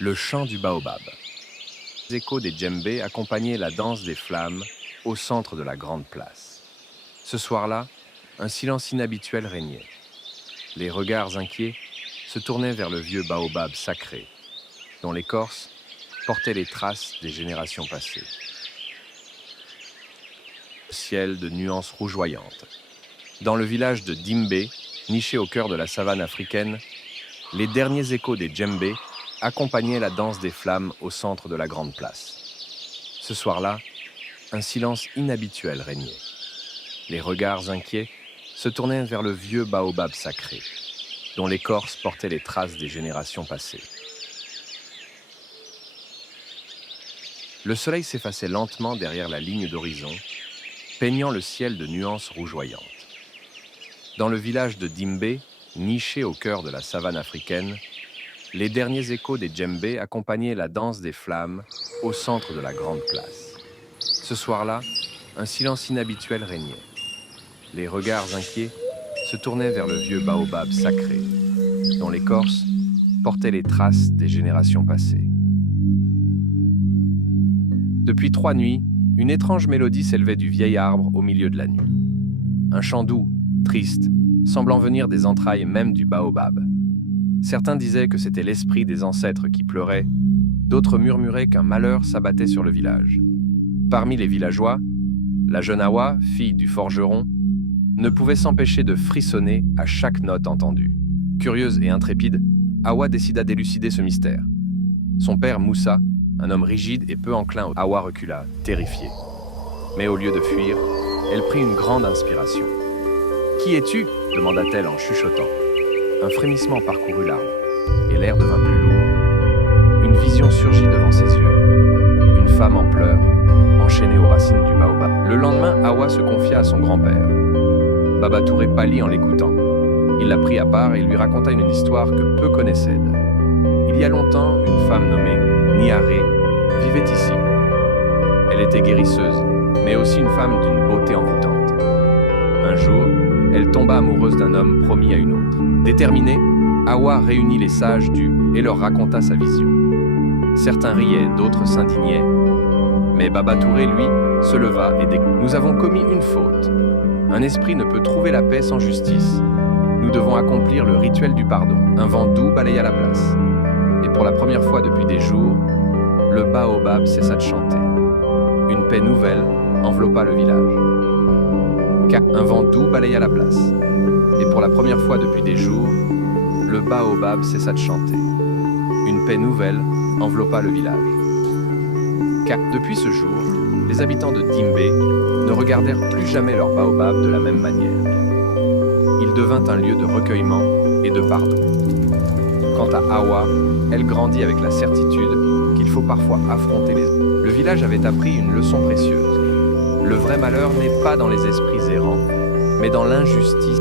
Le chant du baobab. Les échos des djembés accompagnaient la danse des flammes au centre de la grande place. Ce soir-là, un silence inhabituel régnait. Les regards inquiets se tournaient vers le vieux baobab sacré, dont l'écorce portait les traces des générations passées. Ciel de nuances rougeoyantes. Dans le village de Dimbé, niché au cœur de la savane africaine, les derniers échos des djembés accompagnaient la danse des flammes au centre de la grande place. Ce soir-là, un silence inhabituel régnait. Les regards inquiets se tournaient vers le vieux baobab sacré, dont l'écorce portait les traces des générations passées. Le soleil s'effaçait lentement derrière la ligne d'horizon, peignant le ciel de nuances rougeoyantes. Dans le village de Dimbé, niché au cœur de la savane africaine, les derniers échos des djembés accompagnaient la danse des flammes au centre de la grande place. Ce soir-là, un silence inhabituel régnait. Les regards inquiets se tournaient vers le vieux baobab sacré, dont l'écorce portait les traces des générations passées. Depuis 3 nuits, une étrange mélodie s'élevait du vieil arbre au milieu de la nuit. Un chant doux, triste, semblant venir des entrailles même du baobab. Certains disaient que c'était l'esprit des ancêtres qui pleurait, d'autres murmuraient qu'un malheur s'abattait sur le village. Parmi les villageois, la jeune Awa, fille du forgeron, ne pouvait s'empêcher de frissonner à chaque note entendue. Curieuse et intrépide, Awa décida d'élucider ce mystère. Son père Moussa, un homme rigide et peu enclin, Awa recula, terrifiée. Mais au lieu de fuir, elle prit une grande inspiration. « Qui es-tu » demanda-t-elle en chuchotant. Un frémissement parcourut l'arbre, et l'air devint plus lourd. Une vision surgit devant ses yeux. Une femme en pleurs, enchaînée aux racines du baobab. Le lendemain, Awa se confia à son grand-père. Baba Touré pâlit en l'écoutant. Il la prit à part et lui raconta une histoire que peu connaissaient. Il y a longtemps, une femme nommée Niaré vivait ici. Elle était guérisseuse, mais aussi une femme d'une beauté envoûtante. Un jour, elle tomba amoureuse d'un homme promis à une autre. Déterminée, Awa réunit les sages et leur raconta sa vision. Certains riaient, d'autres s'indignaient. Mais Baba Touré, lui, se leva et déclara : « Nous avons commis une faute. Un esprit ne peut trouver la paix sans justice. Nous devons accomplir le rituel du pardon. » Un vent doux balaya la place. Et pour la première fois depuis des jours, le baobab cessa de chanter. Une paix nouvelle enveloppa le village. Un vent doux balaya la place. Et pour la première fois depuis des jours, le baobab cessa de chanter. Une paix nouvelle enveloppa le village. Depuis ce jour, les habitants de Dimbé ne regardèrent plus jamais leur baobab de la même manière. Il devint un lieu de recueillement et de pardon. Quant à Awa, elle grandit avec la certitude qu'il faut parfois affronter les... Le village avait appris une leçon précieuse. Le vrai malheur n'est pas dans les esprits errants, mais dans l'injustice.